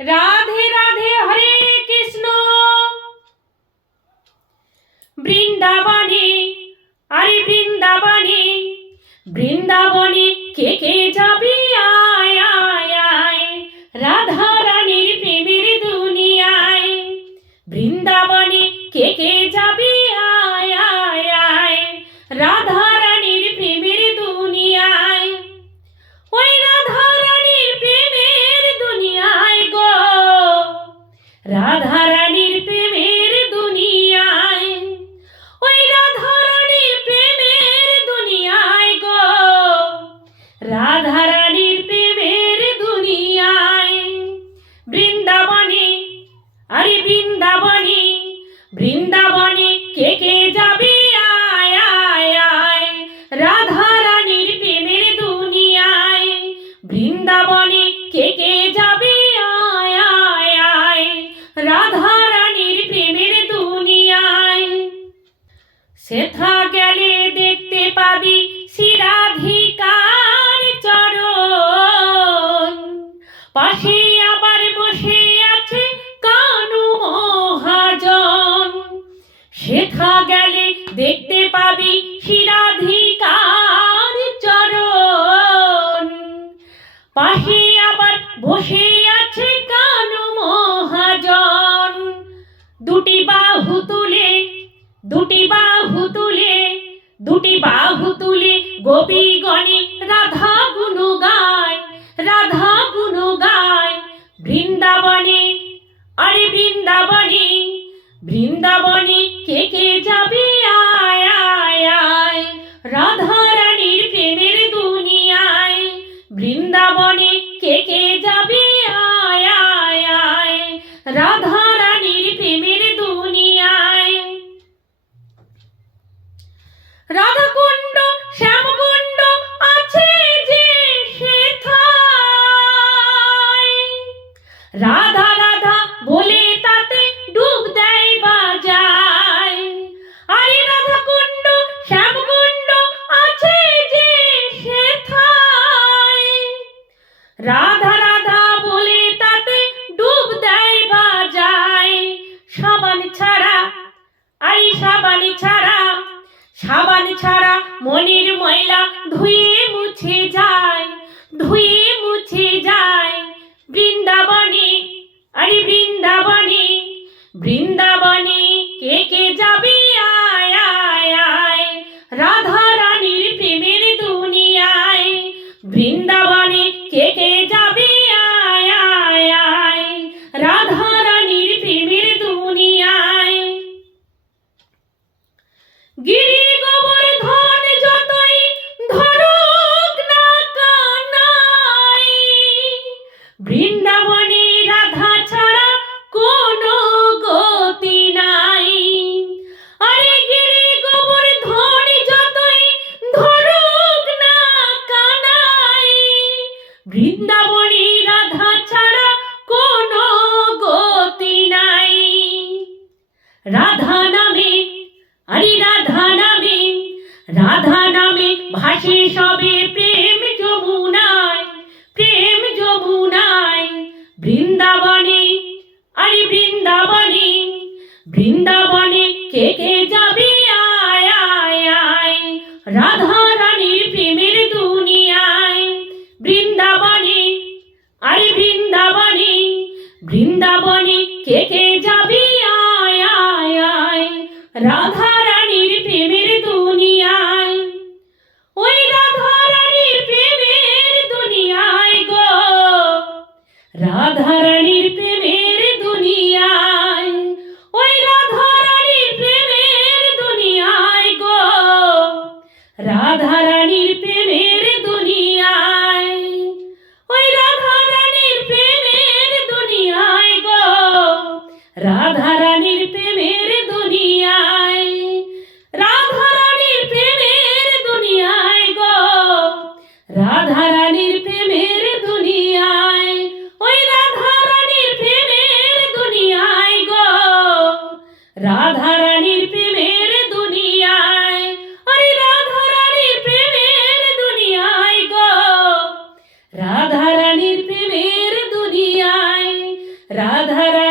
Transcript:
রাধে রাধে হরে কৃষ্ণ। বৃন্দাবনে, আরে বৃন্দাবনে বৃন্দাবনে কে কে যাবে? আয় আয় আয়, রাধা রানীর প্রেমের দুনিয়ায়। বৃন্দাবনে কে কে যাবে? রাধা রানীর প্রেমের দুনিয়ায়, ওই রাধা রানীর প্রেমের দুনিয়ায় গো। রাধা রানীর প্রেমের দুনিয়ায়, বৃন্দাবনে, আরে বৃন্দাবনে বৃন্দাবনে কে কে যাবে? আয় আয় আয়। রাধা প্রেমের দুনিয়ায়, বৃন্দাবনে কে কে যাবে? সেথা গেলে দেখতে পাবি শিরাধিকার চরণ। পাশে আবার বসে আছে কানু মহাজন। সেথা গেলে দেখতে পাবি শিরাধিকার চরণ। পাশে আবার বসে দুটি বাহু তুলে, দুটি বাহু তুলে গোপী গণে রাধা গুণ গায়, রাধা গুণ গায়। বৃন্দাবনে, আরে বৃন্দাবনে বৃন্দাবনে কে কে যাবে? আয় আয় আয়। রাধা রানীর প্রেমের দুনিয়ায়, বৃন্দাবনে কে কে রাধাকুণ্ড, শ্যামকুণ্ড আছে যে রাধা রাধা বলে তাতে ডুব দেয় বাজায়। আরে রাধাকুণ্ড, শ্যামকুণ্ড আছে যে রাধা রাধা তাতে ডুব দেয় ছাড়া ছাড়া সাবান ছাড়া মনের ময়লা ধুয়ে মুছে যায়, ধুয়ে মুছে যায়। বৃন্দাবনে, আরে বৃন্দাবনে বৃন্দাবনে কে কে যাবে? আয় রাধা রানীর প্রেমের দুনিয়ায় বৃন্দাবনে কে কে বৃন্দাবনে রাধা ছাড়া কোনো গতি নাই। আরে গিরি গোবর্ধন যতই ধরুক না কানাই, বৃন্দাবনে রাধা ছাড়া কোনো গতি নাই। রাধা নামে, আরে রাধা নামে, রাধা বৃন্দাবনে, আরে বৃন্দাবনে বৃন্দাবনে কে কে যাবে? আয় আয় আয়, রাধা রানীর প্রেমের দুনিয়ায়। বৃন্দাবনে, আরে বৃন্দাবনে বৃন্দাবনে কে কে যাবে? রাধা রাধা রানীর প্রেমের দুনিয়ায়, ওই রাধা রানীর প্রেমের দুনিয়ায় গো। রাধা রানীর প্রেমের দুনিয়ায় রাধা রানীর প্রেমের দুনিয়ায় গো। রাধা রানীর প্রেমের দুনিয়ায় দুনিয়ায়